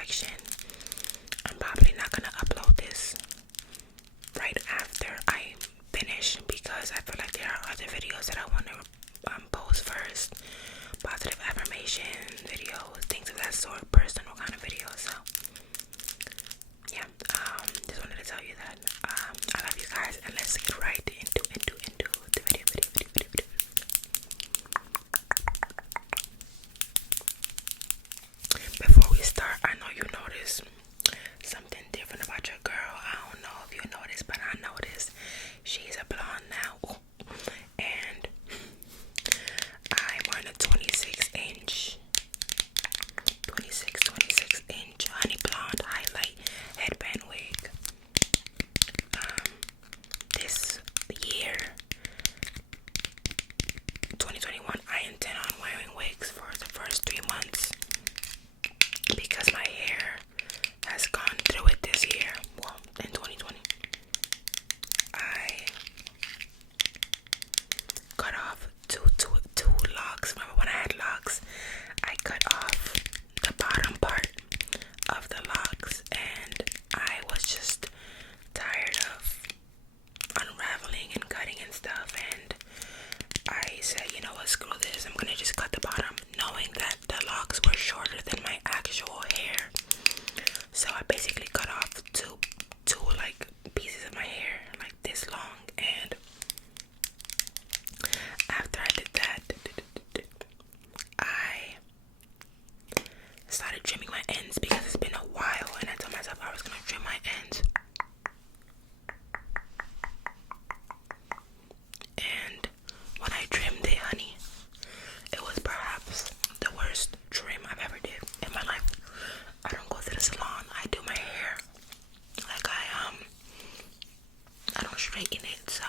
section. I'm probably not gonna upload this right after I finish because I feel like there are other videos that I want to post first. Positive affirmation videos, things of that sort, personal kind of videos. So yeah, just wanted to tell you that I love you guys, and let's get right into the video. Before we start, I know you noticed something different about your girl. I don't know if you noticed, but I noticed she's a blonde now. And I'm wearing a 26-inch honey blonde highlight headband wig. This year, 2021, I intend on wearing wigs for the first 3 months because my hair has gone through it this year. Well, in 2020, I cut off two locks. Remember when I had locks? I cut off the bottom part of the locks, and I was just tired of unraveling and cutting and stuff, and I said, you know what, screw this, I'm gonna just cut the bottom, knowing that the locks were shorter than my actual hair. So I basically cut off two like pieces of my hair, like this long, and after I did that, I started trimming my ends because it's been a while, and I told myself I was gonna trim my ends. And when I trimmed it, honey, it was perhaps the worst trim I've ever did in my life. I don't go to the salon. I do my hair like I don't straighten it, so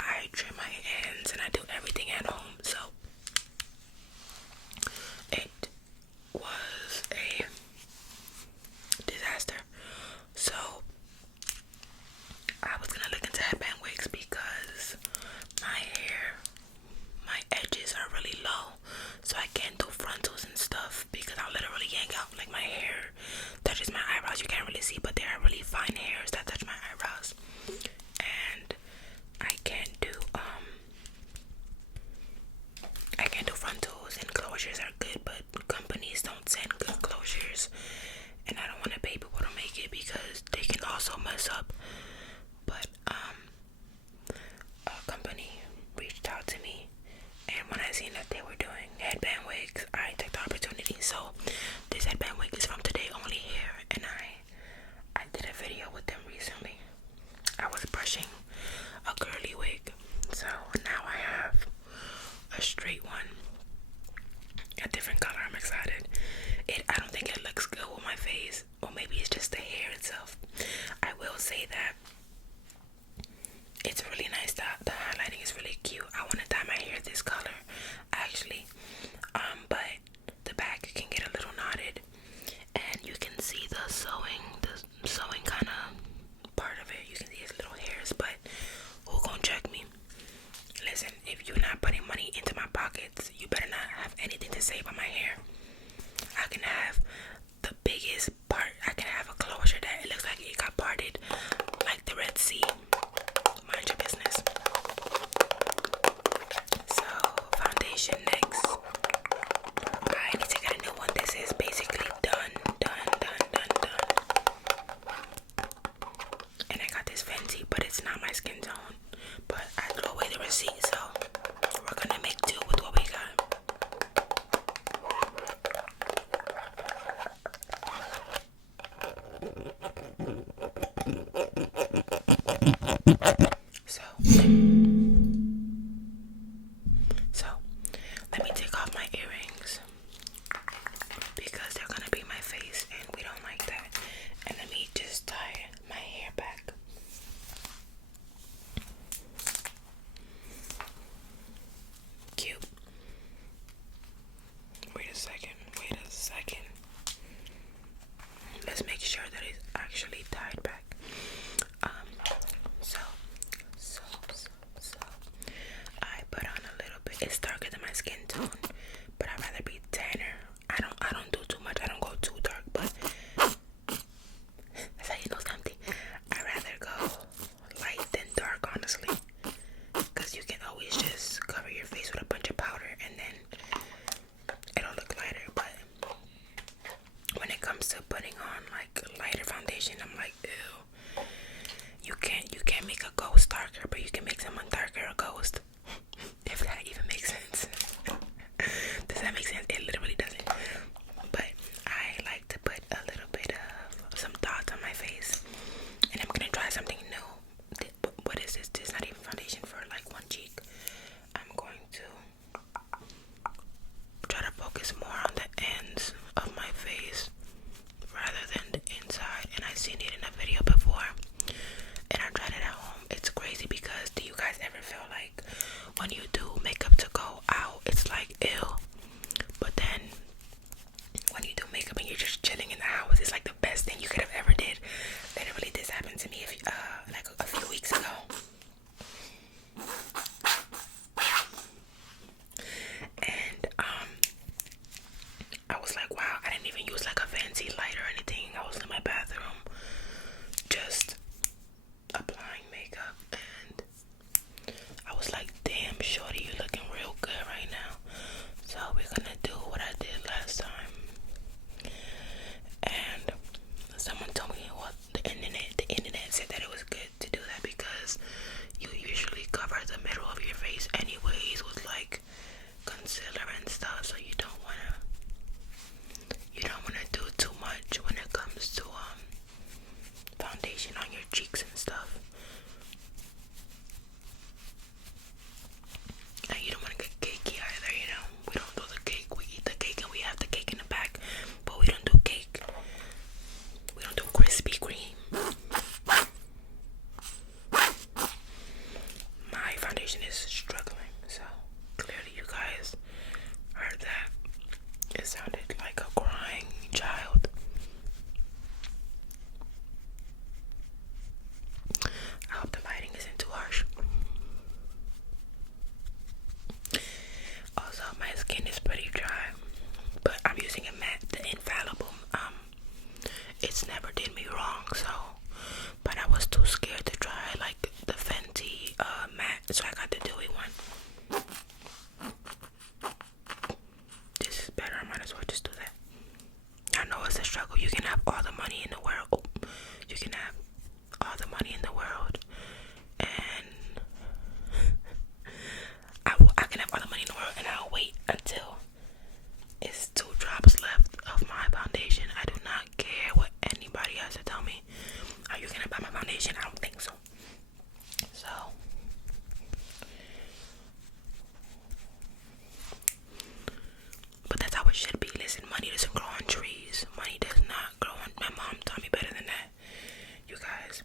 I trim my ends and I do everything at home. So it was a disaster. So I was gonna look into headband wigs because my edges are really low, so I can't do frontals and stuff because I'll literally yank out, like, my hair touches my eyebrows. You can't really see, but there are really fine hairs that touch my eyebrows, and I can't do frontals, and closures are good, but companies don't send good closures, and I don't want to pay people to make it because they can also mess up. But a company reached out to me, and when I seen that they were doing headband wigs, I took the opportunity. So this headband wig is from Todayonlyhair, and I did a video with them recently. I was brushing a curly wig, so now I have a straight one, a different color. I'm excited. I don't think it looks good with my face, or maybe it's just the hair itself. I will say that it's really nice. The highlighting is really cute. I want to dye my hair this color, actually, but the back can get a little knotted, and you can see the sewing kind of part of it. You can see his little hairs, but who gonna check me? Listen, if you're not putting money into my pockets, you better not have anything to say about my hair. I can have the biggest part. I can have a closure that it looks like it got parted like the Red Sea. Mind your business. So, foundation next. I need to get a new one. This is basically done. And I got this Fenty, but it's not my skin tone. But I threw away the receipt, so we're gonna make do with what we got. So let me take off my earrings because they're gonna be my face, and we don't like that. And let me just tie my hair back. Cute. Wait a second. Let's make sure that it's actually tied back. So comes to putting on like lighter foundation, I'm like, ew. You can't make a ghost darker, but you can make someone darker a ghost. If that even makes sense. Does that make sense? It literally doesn't. But I like to put a little bit of some dots on my face, and I'm gonna try something new. What is this? This is not even foundation for like one cheek. I'm going to try to focus more on the ends of my face rather than the inside. And I've seen it in a video before, and I tried it at home. It's crazy because do you guys ever feel like when you do makeup to go out, it's like ew, but then when you do makeup and you're just chilling in the house, it's like the best thing you could have ever did. Literally, this happened to me like a few weeks ago. And I was like, wow, I didn't even use like a fancy light or anything. I was in my bathroom just applying makeup, and I was like, damn, shorty, you're looking real good right now. So we're gonna do what I did last time. And someone told me what the internet said that it was good to do that because you usually cover the middle of your face anyways with like concealer and stuff, so you don't wanna do too much when it comes to foundation on your cheeks and stuff. And you don't want to get cakey either, you know. We don't do the cake. We eat the cake and we have the cake in the back, but we don't do cake. We don't do Krispy Kreme. My foundation is struggling, so clearly you guys heard that. It sounded like a crying child. I hope the lighting isn't too harsh. Also, my skin is pretty dry, but I'm using a matte, the Infallible. It's never did me wrong, so, but I was too scared to try like the Fenty matte, so I got the dewy one. This is better. I might as well just do that. I know it's a struggle. You can have all the money in the world. Oh, you can have all the money in the world, and I can have all the money in the world, and I'll wait until it's 2 drops left of my foundation. I do not care what anybody has to tell me. Are you gonna buy my foundation? I don't think so. So but that's how it should be. Listen, money doesn't grow on trees. Money does not grow on. My mom taught me better than that, you guys.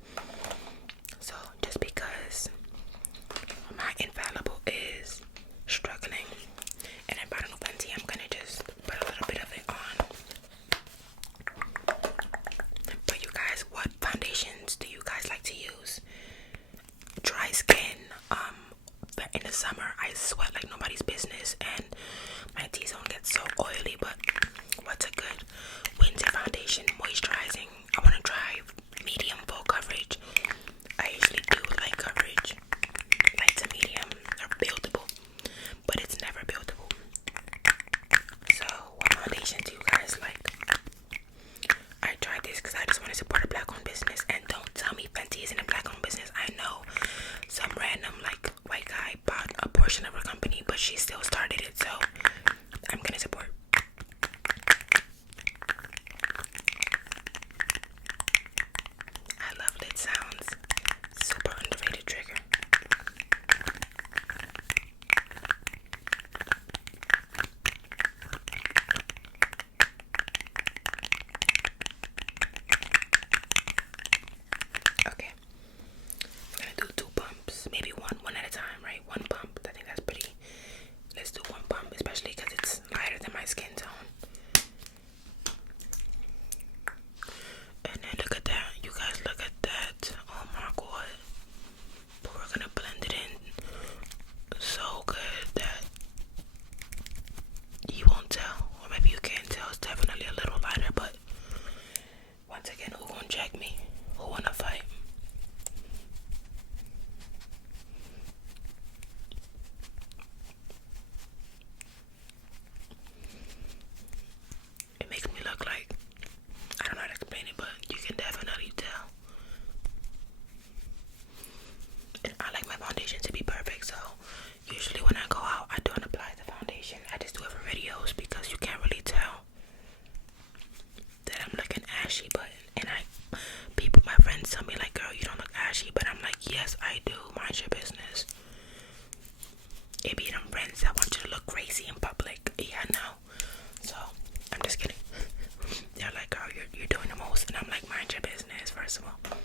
possible.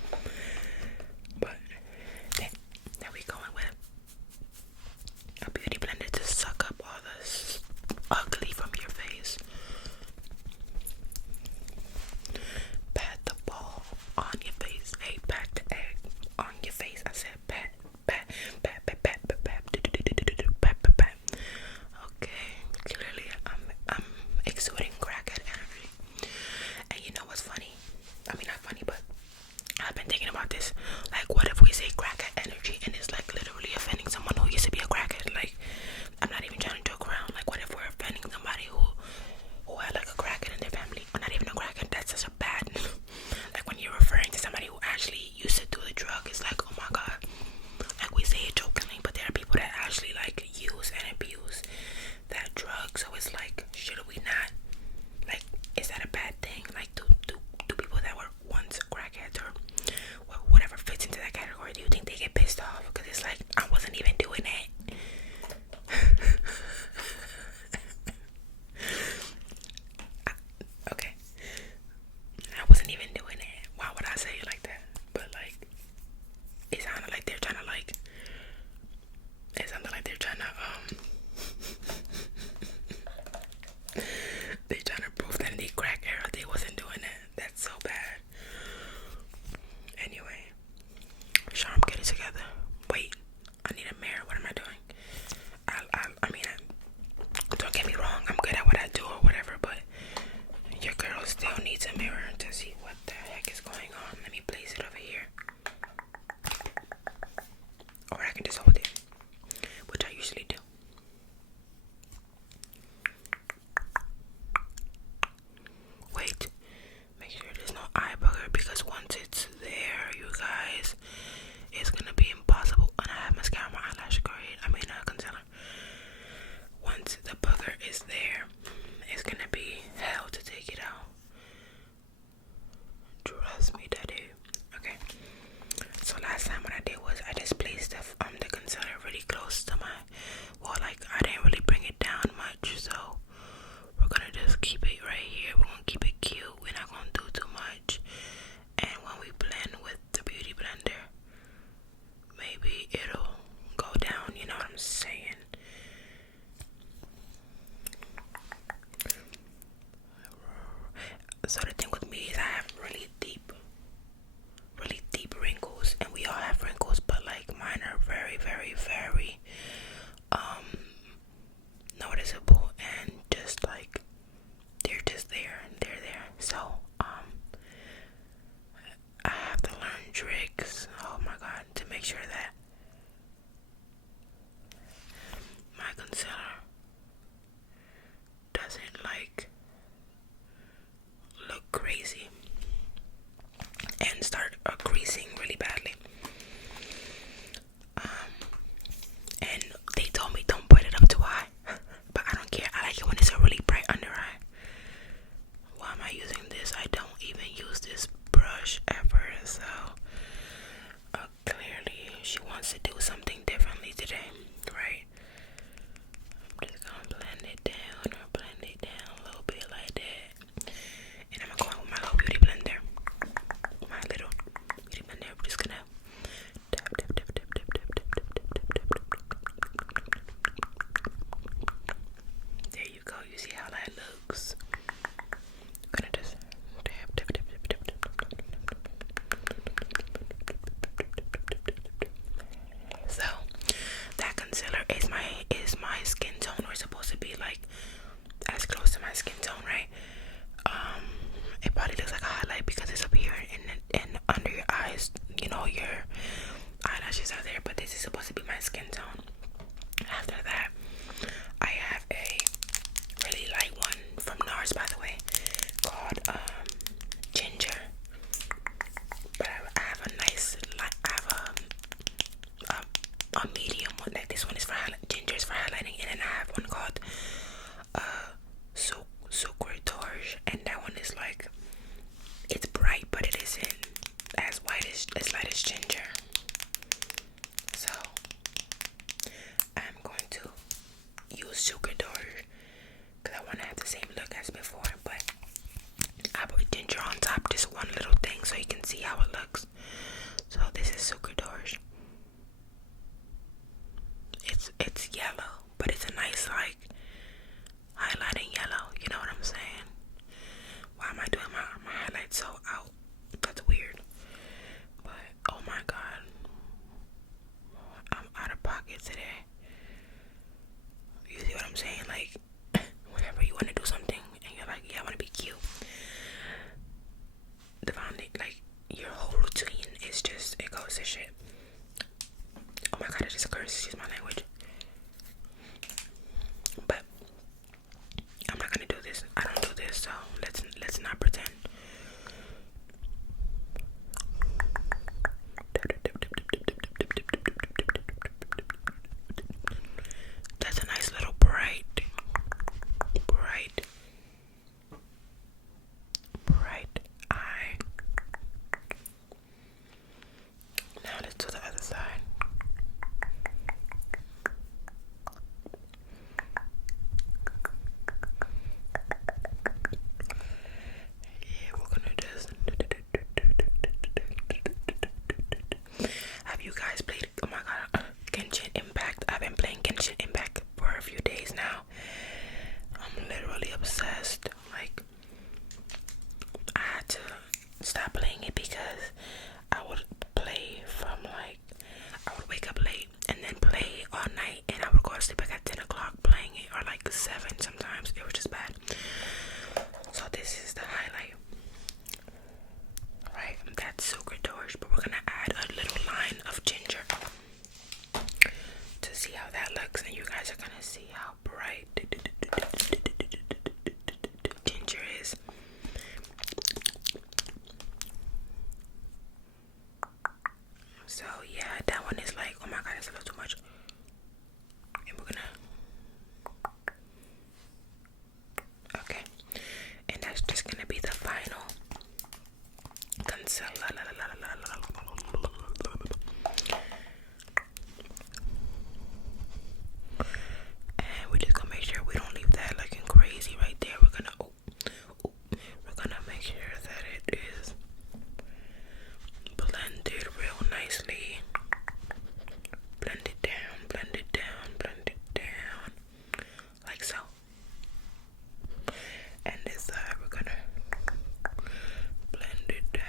But then we going with a beauty blender to suck up all this ugly from your face. Pat the ball on your face. Hey, pat the egg on your face. I said pat, pat, pat, pat, pat, pat, pat, pat, pat, pat. Okay, clearly I'm exuding crackhead energy. And you know what's funny? I mean, not funny, but I've been thinking about this. Like, what if we say crackhead energy and it's like literally offending someone who used to be a crackhead? Like, I'm not even trying to joke around. Like, what if we're offending somebody who had like a crackhead in their family, or not even a crackhead? That's such a bad. Like when you're referring to somebody who actually used to do the drug, it's like, oh my god. Like we say it jokingly, but there are people that actually like use and abuse that drug. So it's like, should we not? Like, is that a bad thing? Like, do people that were once crackheads or whatever fits into that category, do you think they get pissed off? Because it's like, I wasn't even doing it. Okay, I wasn't even doing it. Why would I say it like that? But like, it sounded like they're trying to like. It sounded like they're trying to they're trying to prove that in the crack era they wasn't doing that. That's so bad. Anyway, Charm, get it together. Wait, I need a mirror. What am I doing? I mean, don't get me wrong. I'm good at what I do or whatever, but your girl still needs a mirror to see what the heck is going on. Let me place it over here, or I can just hold it, which I usually do. Wait, make sure there's no eye bugger, because once it's there, you guys, it's gonna be impossible. And I have mascara, my eyelash grade. I mean, concealer. Once the bugger is there, it's gonna be hell to take it out. Trust me, daddy. Okay. So last time what I did was I just placed the concealer really close to my, well, like I didn't really bring it down much, so we're gonna just keep it right here. We're gonna keep it cute. We're not gonna do too much. And when we blend with the beauty blender, maybe it'll go down, you know what I'm saying? So the thing with me is I have really deep wrinkles, and we all have wrinkles, but like mine are very, very, very noticeable, and just like they're just there and they're there. So I have to learn tricks, oh my god, to make sure that my concealer doesn't like look crazy and start creasing really badly. And they told me don't put it up too high, but I don't care. I like it when it's a really bright under eye. Why am I using this? I don't even use this brush ever, so clearly she wants to do something differently today, right? I'm just gonna blend it down a little bit like that. And I'm gonna go out with my little beauty blender. My little beauty blender. I'm just gonna tap, tap, tap, tap, tap, tap, tap, tap, tap, tap, tap. There you go. You see how that looks? I'm gonna just tap, tap, tap, tap, tap, tap, tap, tap. So that concealer is my skin tone. We're supposed to be like as close to my skin tone, right? It probably looks like a highlight because it's up here and under your eyes. You know, your eyelashes are there, but this is supposed to be my skin tone. After that, I have a really light one from NARS, by the way, called Ginger. But I have a nice, I have a medium one. Like this one is for Ginger is for highlighting, and then I have one called Sucretorge, and that one is like, it's bright, but it isn't as light as Ginger. So ginger on top, just one little thing so you can see how it looks. So this is super dorch. It's yellow, but it's a nice like highlighting yellow, you know what I'm saying? Why am I doing my highlights so out? That's weird. But oh my god, I'm out of pocket today. You see what I'm saying? Like whenever you want to do something and you're like, yeah, I want to be cute, the foundation, like your whole routine is just, it goes to shit. Oh my god, it just occurs, excuse my language. But I'm not gonna do this. I don't do this, so let's not pretend. That's a nice little bright eye. Now let's do the other side. Yeah, we're gonna do this. Have you guys played, oh my god, Genshin Impact? I've been playing Genshin Impact for a few days now. I'm literally obsessed. Like, I had to stop playing it because I would play from like, I would wake up late and then play all night, and I would go to sleep like at 10 o'clock playing it, or like 7 sometimes. It was just bad. So this is the highlight. Right, that's super dorch, but we're gonna add a little line of ginger to see how that looks, and you guys are gonna see how bright ginger is. So yeah, that one is like, oh my god, it's a little too much. And we're gonna, okay, and that's just gonna be the final concealer. And we're just gonna make sure we don't leave that looking crazy right there. We're gonna make sure that it is blended real nicely. Blend it down, like so. And this side we're gonna blend it down.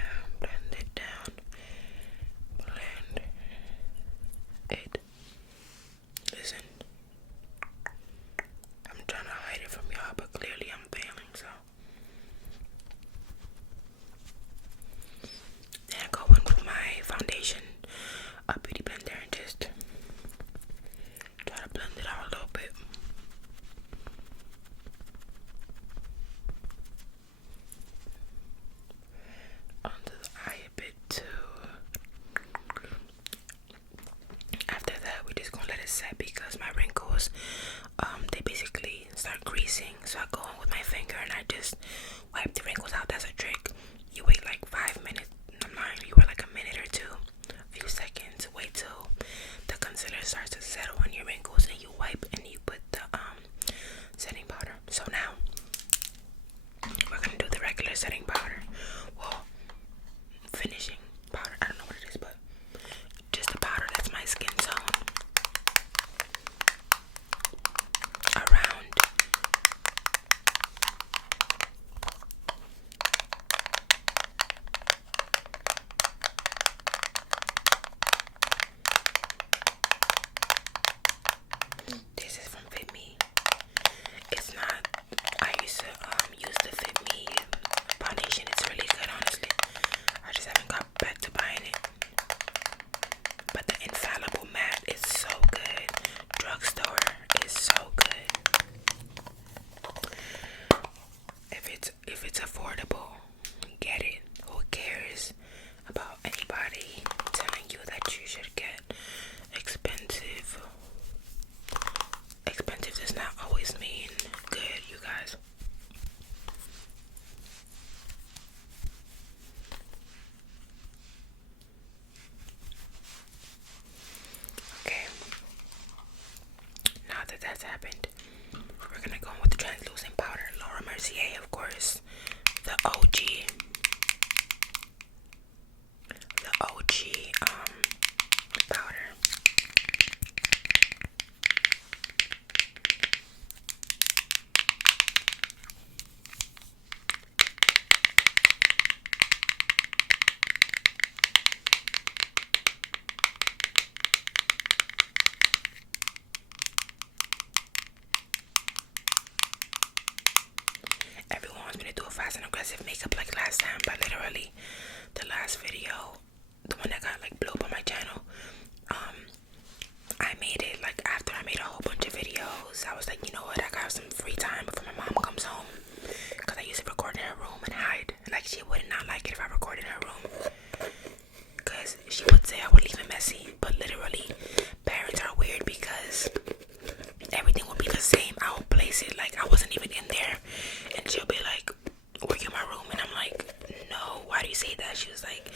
say that. She was like,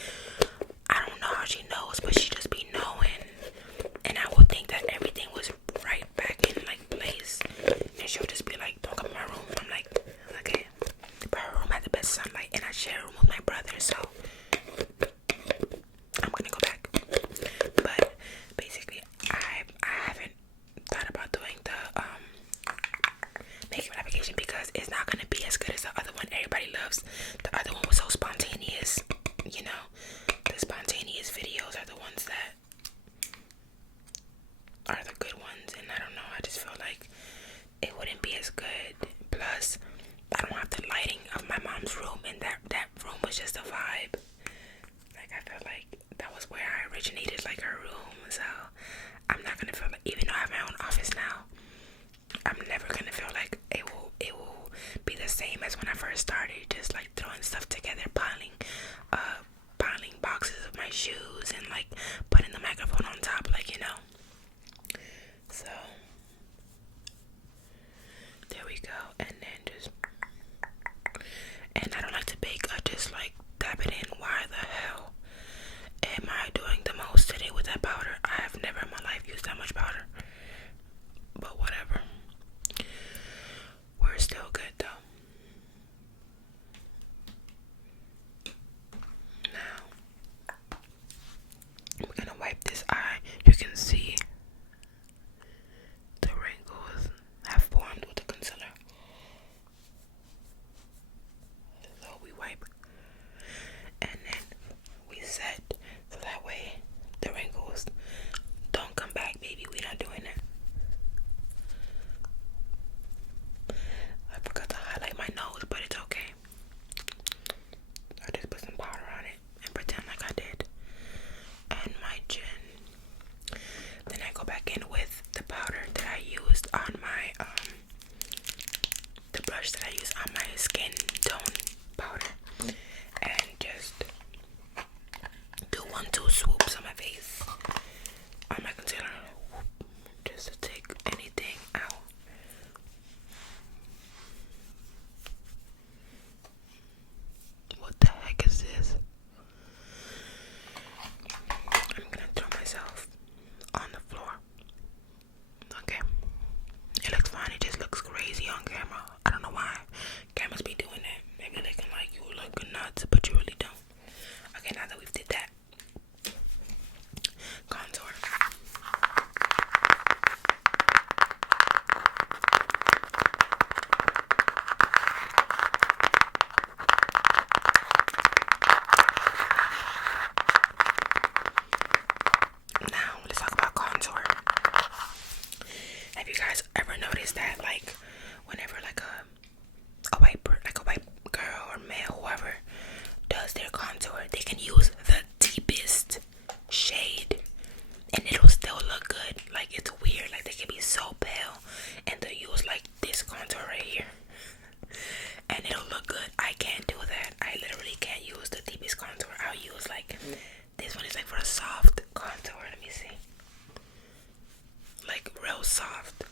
I don't know how she knows, but she just be knowing. And I would think that everything was right back in like place. And she'll just be like, don't come in my room. I'm like, okay. But her room had the best sunlight, and I share a room with my brother, so I'm gonna go back. But basically, I haven't thought about doing the makeup application because it's not gonna be as good as the other one everybody loves. The other one was so spontaneous, you know. The spontaneous videos are the ones that are the good ones, and I don't know, I just feel like it wouldn't be as good. Plus, I don't have the lighting of my mom's room, and that room was just a vibe. Like, I felt like that was where I originated, like her room. So I'm not gonna feel like, even though I have my own office now, I'm never gonna feel like it will be the same as when I first started, just like throwing stuff together, piling boxes of my shoes, and like putting the microphone on top, like, you know. So there we go. And then just, and I don't like to bake, I just like dab it in. Why the hell am I doing the most today with that powder? I have never in my life used that much powder, but whatever. We're still good though. Now I'm gonna wipe this eye. You can see the wrinkles have formed with the concealer. So we wipe and then we set, so that way the wrinkles don't come back, baby. We're not doing that. I forgot to highlight my nose, but it's okay. I just put some powder on it and pretend like I did. And my chin. Then I go back in with the powder that I used on my the brush that I use on my skin tone powder, and just do 1-2 swoops on my face, on my concealer, just to take anything out. What the heck is this? I'm gonna throw myself on the floor. Okay. It looks fine. It just looks crazy on camera. I don't know why cameras be doing that. Maybe looking like you look nuts, but you really don't. Okay, now that we've did that, contour. Now let's talk about contour. Have you guys ever noticed that, like, whenever like a white girl or male, whoever does their contour, they can use the deepest shade and it'll still look good? Like, it's weird. Like, they can be so pale and they'll use like this contour right here and it'll look good. I can't do that. I literally can't use the deepest contour. I'll use like this one is like for a soft contour. Let me see. Like real soft.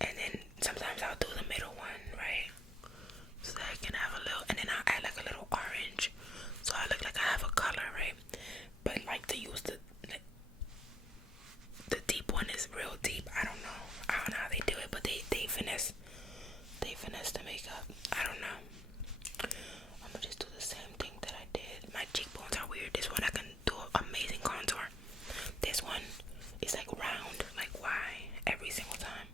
And then sometimes I'll do the middle one, right? So that I can have a little, and then I'll add like a little orange, so I look like I have a color, right? But like to use the deep one is real deep. I don't know how they do it, but they finesse the makeup. I don't know. I'm gonna just do the same thing that I did. My cheekbones are weird. This one I can do amazing contour. This one is like round. Like, why? Every single time.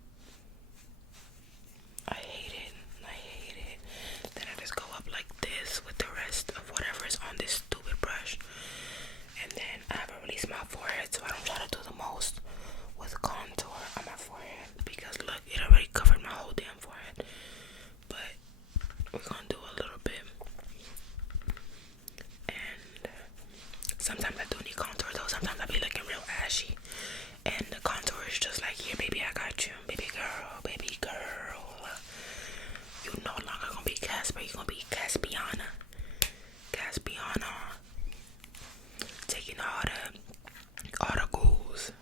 I hate it. Then I just go up like this with the rest of whatever is on this stupid brush. And then I have a really small forehead, so I don't try to do the most with contour on my forehead, because look, it already covered my whole damn forehead. But we're gonna do a little bit. And sometimes I do need contour though. Sometimes I be looking real ashy, and the contour is just like, here baby, I got you, baby girl. You no longer gonna be Casper, you're gonna be Caspiana. Taking all the ghouls.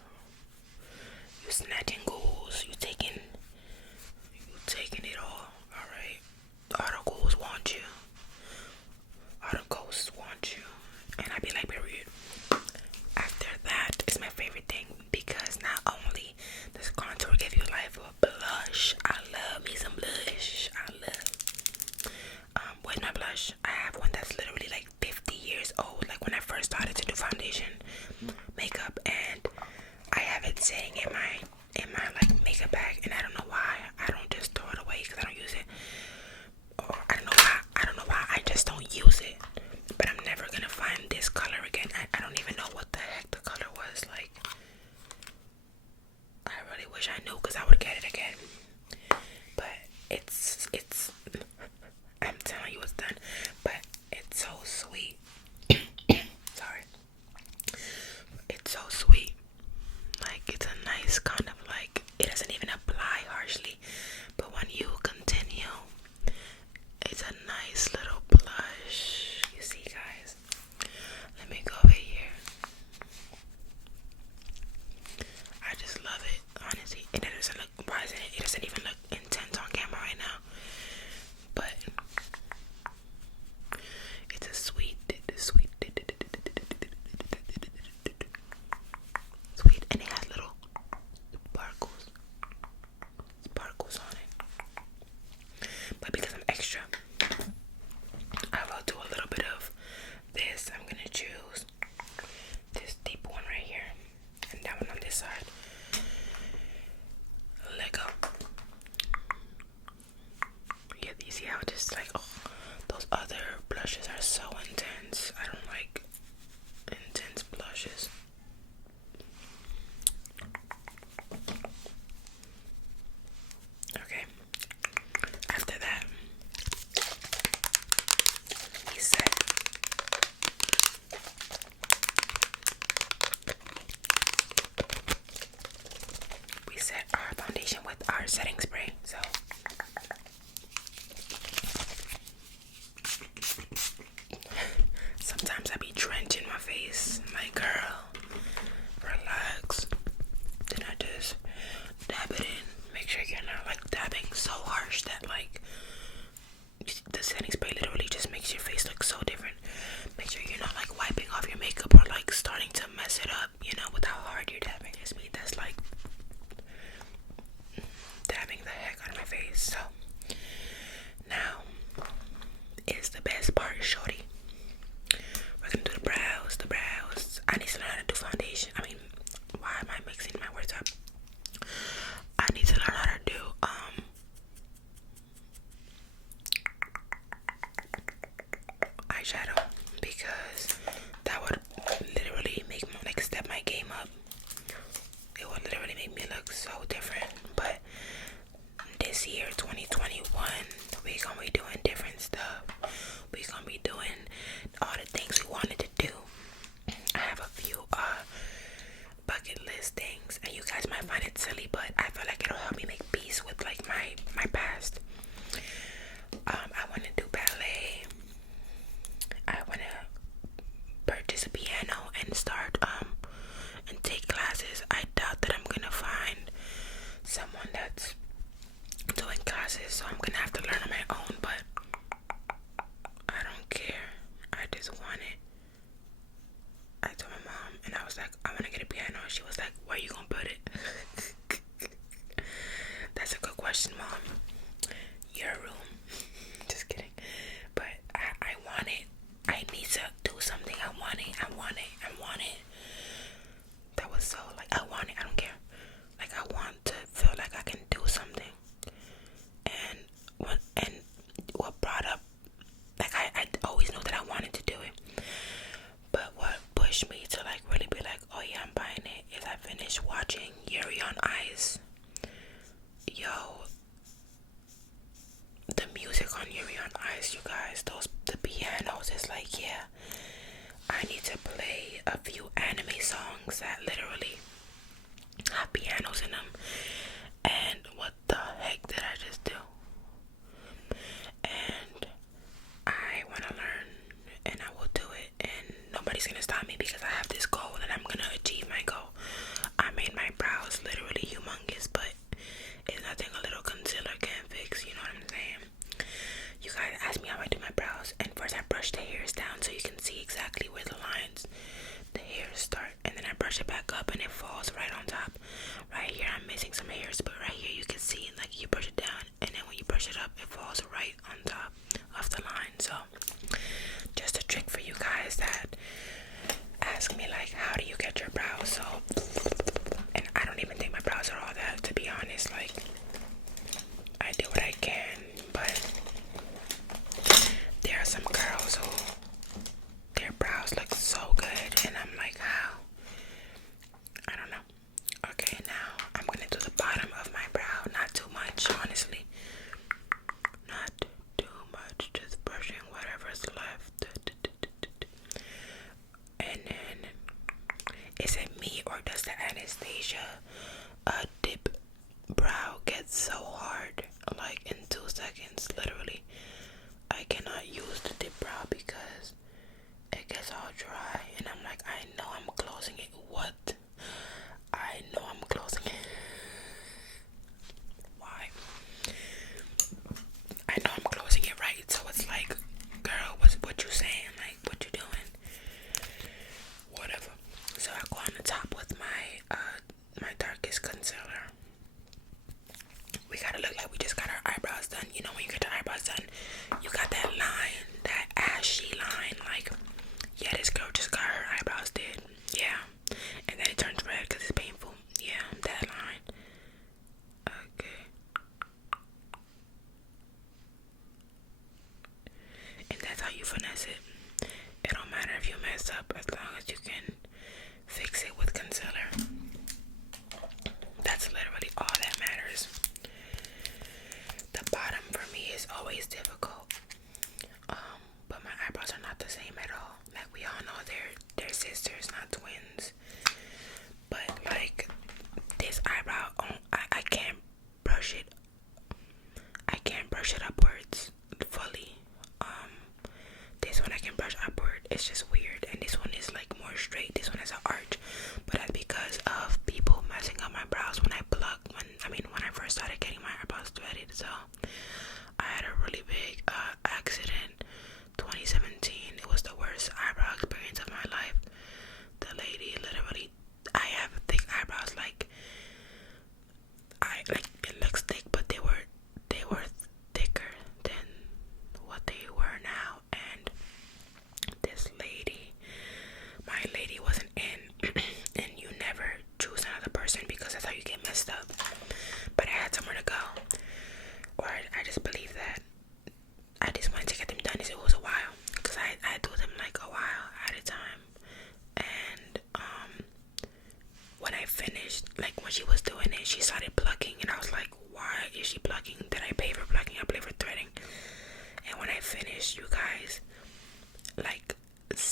You snatching ghouls. You taking it all. Alright. All the ghouls want you. All the ghosts want nice kind of like, it doesn't even apply harshly, but when you continue, it's a nice little blush. You see, guys? Let me go over here. I just love it, honestly. It doesn't look, why isn't it? It doesn't even look intense on camera right now. But it's a sweet, and it has little sparkles on it. But because I'm extra, I will do a little bit of this. I'm gonna choose this deep one right here, and that one on this side. Let go. Yeah, you see how just like, oh, those other blushes are so intense. I don't like intense blushes. Okay. After that, we set our foundation with our setting spray. So sometimes I be drenching my face. My girl, relax. Then I just dab it in. Make sure you're not like dabbing so harsh that like the setting spray literally just makes your face look so different. Make sure you're not like wiping off your makeup or like starting to mess it up, you know, with how hard you're dabbing. It's me that's like dabbing the heck out of my face. So now is the best part, shorty. We're gonna do the brows. I need to learn how to do foundation. I mean, why am I mixing my words up? I need to learn how to do eyeshadow, because that would literally make me like step my game up. It would literally make me look so different. But this year, 2021, we gonna be doing different stuff. We gonna be doing all the things we wanted to do. I have a few bucket list things, and you guys might find it silly, but I feel like it'll help me make peace with like my past. I want to do ballet. I want to purchase a piano and start and take classes. I doubt that I'm gonna find someone that's doing classes, so I'm gonna have to learn on my own, but I don't care. I just want it. I told my mom, and I was like, I want to get a piano. She was like, where are you gonna put it? That's a good question, Mom. Your room. Just kidding. But I want it. I need to do something. I want it. That was so like, I want it. I don't care. Like, I want to feel like I can do something. And what brought up, like, I always knew that I wanted to do it. But what pushed me to like really be like, oh yeah, I'm buying it, is I finished watching Yuri on Ice. Yo, the music on Yuri on Ice, you guys, the pianos is like, yeah, I need to play a few anime songs that literally have pianos in them. And what the heck did I just do? And I want to learn, and I will do it, and nobody's gonna stop me because I have this goal and I'm gonna achieve my goal. I made my brows literally humongous, but it's nothing a little concealer can't fix, you know what I'm saying? You guys asked me how I do my brows, and first I brush the hairs down so you can see exactly where the lines, the hairs start, and then I brush it back up and it falls right on top. Right here I'm missing some hairs, but right here you can see, like, you brush it down, and then when you brush it up, it falls right on top of the line. So just a trick for you guys that ask me, like, how do you get your brows so, and I don't even think my brows are all that, to be honest. Like, I do what I can, but there are some girls who their brows look so good, and I'm like, how? I don't know. Okay, now I'm gonna do the bottom of my brow, not too much, honestly.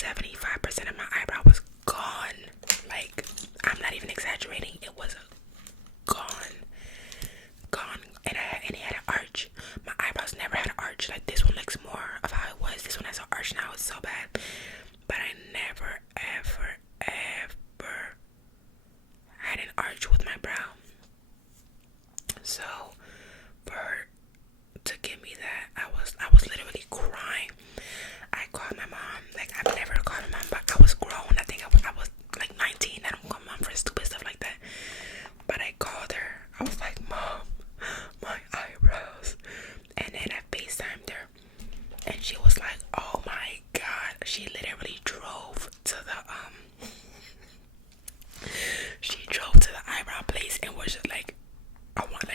75% of my eyebrow was gone. Like, I'm not even exaggerating. It was gone. And it had an arch. My eyebrows never had an arch. Like, this one looks more of how it was. This one has an arch now. It's so bad. But I never, ever had an arch with my brow. So for her to give me that, I was literally crying. I called my mom. Like, I've never called my mom, but I was grown. I think I was like 19. I don't call my mom for stupid stuff like that. But I called her. I was like, Mom, my eyebrows. And then I FaceTimed her, and she was like, oh my God. She literally drove to the eyebrow place and was just like,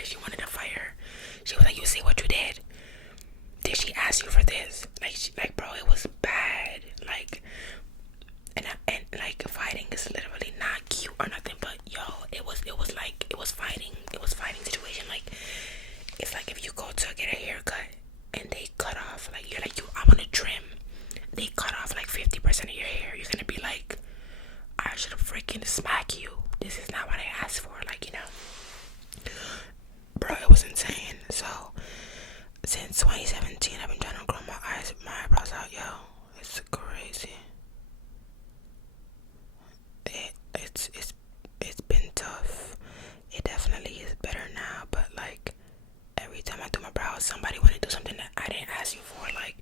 she wanted to fire. She was like, you see what you did? Did she ask you for this? Like, bro, it was bad. Like, and like, fighting is literally not cute or nothing, but yo, it was fighting situation. Like, it's like if you go to get a haircut and they cut off, like, you're like, I want to trim. They cut off like 50% of your hair. You're gonna be like, I should have freaking smacked you. This is not what I asked for. Like, you know, bro, it was insane. So since 2017, I've been trying to grow my eyebrows out, yo. It's crazy. It's been tough. It definitely is better now, but like, every time I do my brows, somebody want to do something that I didn't ask you for. Like,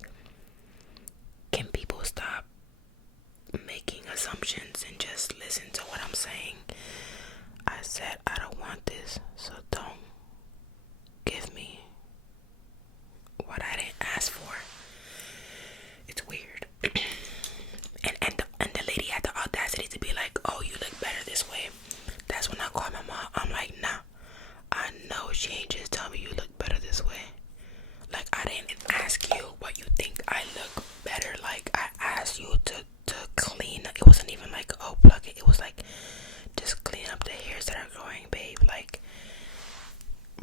can people stop making assumptions and just listen to what I'm saying? I said I don't want this, so don't give me what I didn't ask for. It's weird. and the lady had the audacity to be like, oh, you look better this way. That's when I called my mom. I'm like, nah, I know she ain't just tell me you look better this way. Like, I didn't ask you what you think I look better. Like, I asked you to clean. It wasn't even like, oh, plug it. It was like, just clean up the hairs that are growing, babe. Like,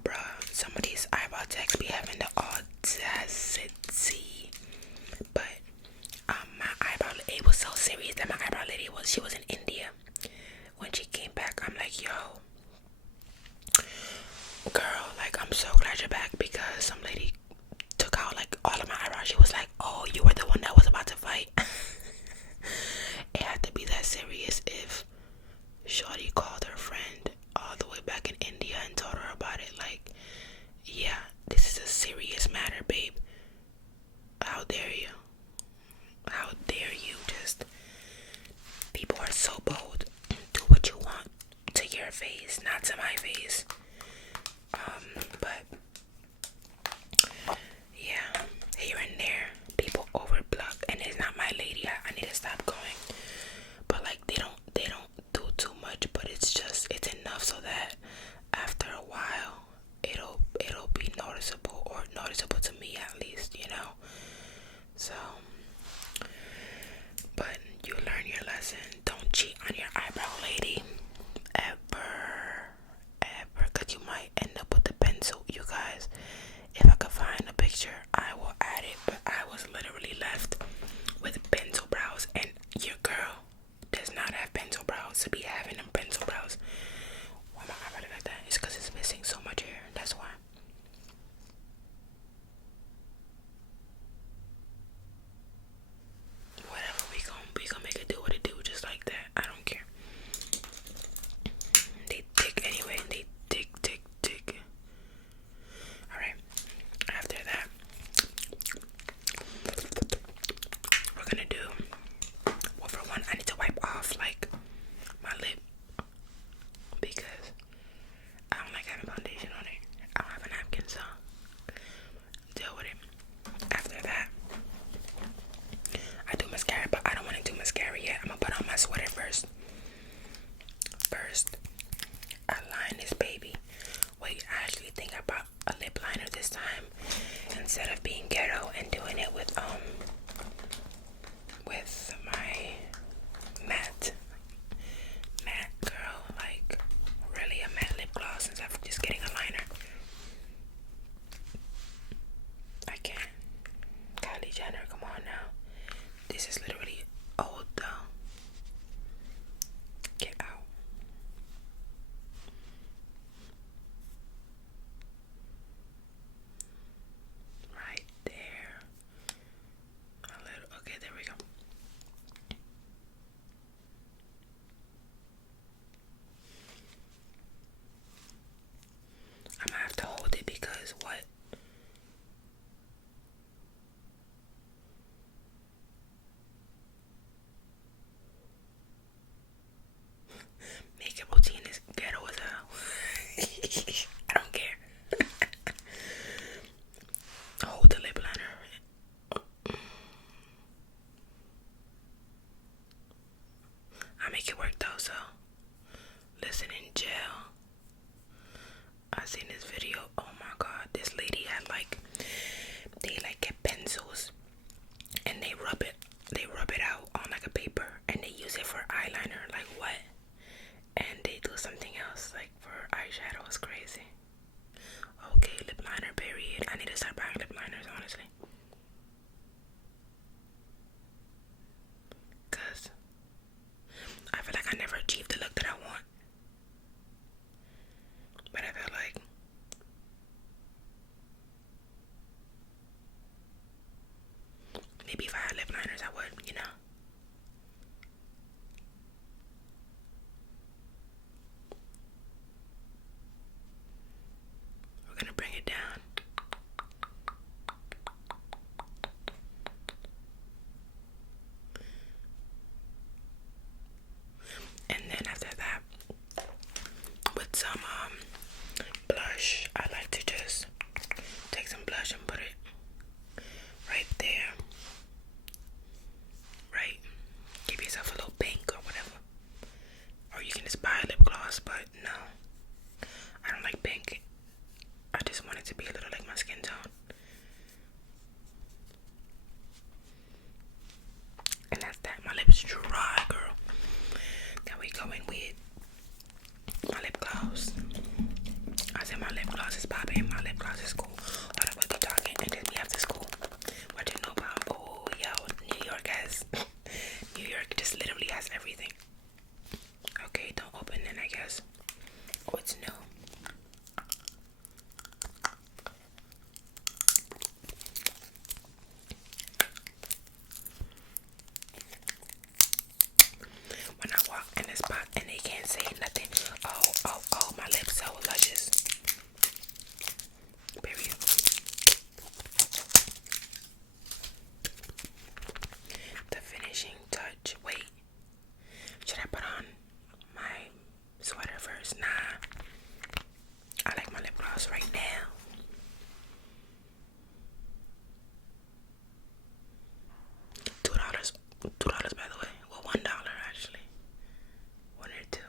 bruh, some of these eyebrow techs be having the audacity. But my eyebrow, it was so serious that my eyebrow lady she was in India. When she came back, I'm like, yo, girl, like, I'm so glad you're back, because some lady took out like all of my eyebrows. She was like, oh, you were the one that was about to fight. It had to be that serious if shorty called her friend all the way back in India and told her about it. Like, yeah, this is a serious matter, babe. How dare you? How dare you? Just, people are so bold. old though. Get out. Right there. A little. Okay, there we go. I'm gonna have to hold it because what? Makeup routine is ghetto as hell. I don't care. Hold the lip liner. I make it work though, so listen in jail. I seen this video. Oh my god, this lady had like they like get pencils and they rub it out on like a paper and they use it for eyeliner. Like what? And they do something else like for eyeshadow. It's crazy. Okay, lip liner period. I need to start buying lip liners, honestly, cause I feel like I never achieved the look that I want. But I feel like maybe if I had lip liners I would, you know. We're gonna bring it down. And then after that, with some blush, I like to just take some blush and put it right there. Right? Give yourself a little pink or whatever. Or you can just buy a lip gloss, but no. I don't like pink. I just want it to be a little like my skin tone. And that's that. My lips dry, girl. Now we go in with my lip gloss. I said my lip gloss is popping. My lip gloss is cool. Hold up, we keep talking. And then we have this cool. What you know about? Oh, yo, New York has. New York just literally has everything. Okay, don't open it, I guess. Oh, it's new. When I walk in this spot and they can't say nothing. Oh, my lips so luscious. Period. The finishing touch. Wait. Should I put on my sweater first? Nah. I like my lip gloss right now. $2. $2 by the way. Well, $1 actually. 1 or 2.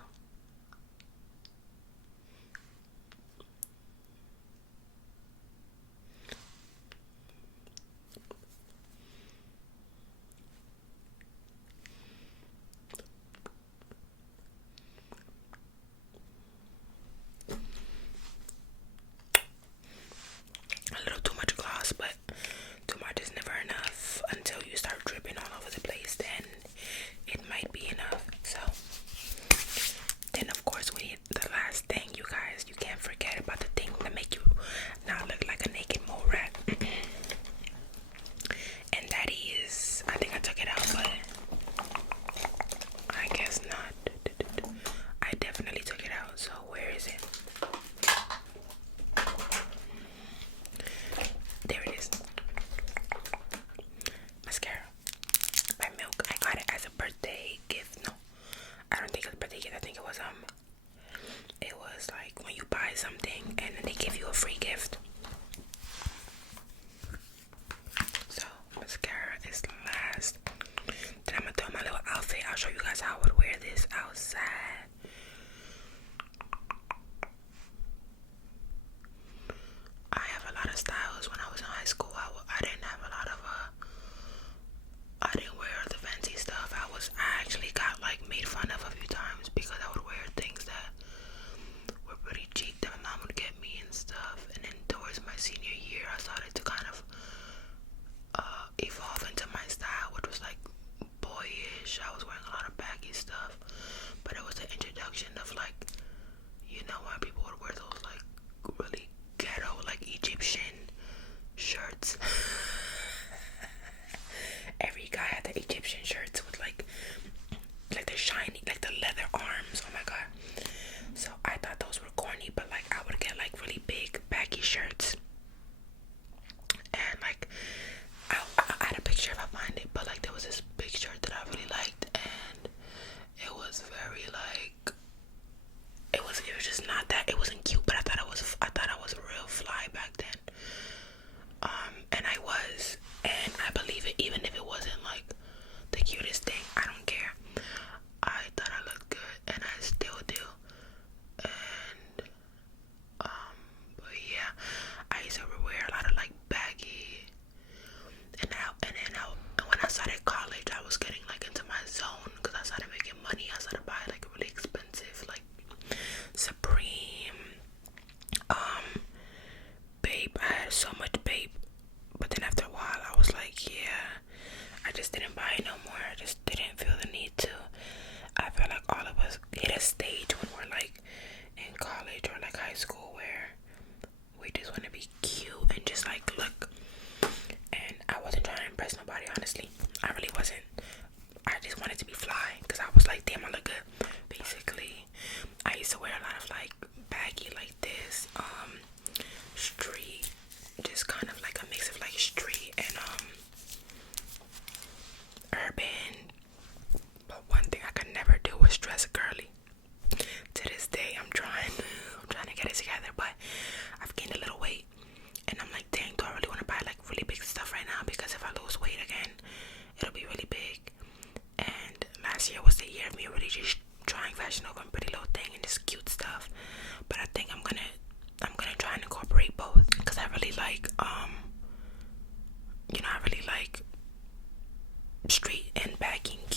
A little too much gloss, but too much is never enough until you start dripping all over the place. Then it might be enough. So then of course we need the last thing, you guys. You can't forget about the thing that make you not look like a naked mole rat. And that is, I think I took it out, but I guess not. I definitely took it out. So where is it? There it is. Mascara by Milk. I got it as a birthday gift. No, I don't think it was a birthday gift. I think it was like when you buy something and then they give you a free gift. So mascara is last. Then I'm gonna throw my little outfit. I'll show you guys how I would wear this outside. I have a lot of styles. When I was in high school, I didn't have a lot of I didn't wear the fancy stuff. I actually got like made fun of a few times because I would wear things that were pretty cheap that my mom would get me and stuff. And then towards my senior year, I started to kind of evolve into my style, which was like boyish wish I was wearing a lot of baggy stuff, but it was the introduction of like, you know, when people would wear those like really ghetto like Egyptian shirts. Every guy had the Egyptian shirts with like the shiny, like the leather arms. Oh my god. So I thought those were corny, but like I would get like really big baggy shirts, and like I had a picture if I find it, but like there was this big shirt that I really liked, and it was very like it was just not that, it wasn't cute, but I thought I was real fly back then. And I was, and I believe it, even if it wasn't like the cutest thing. I don't care. I thought I looked good, and I still do. And but yeah, I used to wear a lot of like baggy, and when I started college, I was getting like into my zone because I started making money. I started buying like really expensive like Supreme, Babe. I had so much Babe, but then after a while I was like, yeah, I just didn't buy it no more. I just didn't feel the need to. I feel like all of us hit a stage when we're like in college or like high school where we just want to be cute and just like look. And I wasn't trying to impress nobody, honestly. I really wasn't. I just wanted to be fly because I was like, damn, I look good. Basically, I used to wear a lot of like baggy like this, street, just kind of like a mix of like street and urban. But one thing I could never do was dress girly. To this day, I'm trying to get it together, but I've gained a little weight, and I'm like, dang, do I really want to buy like really big stuff right now? Because if I lose weight again, it'll be really big. And last year was the year of me really just trying Fashion Nova and Pretty Little Thing and just cute stuff. But I think I'm gonna try and incorporate both, because I really like you know, I really like street and baggy and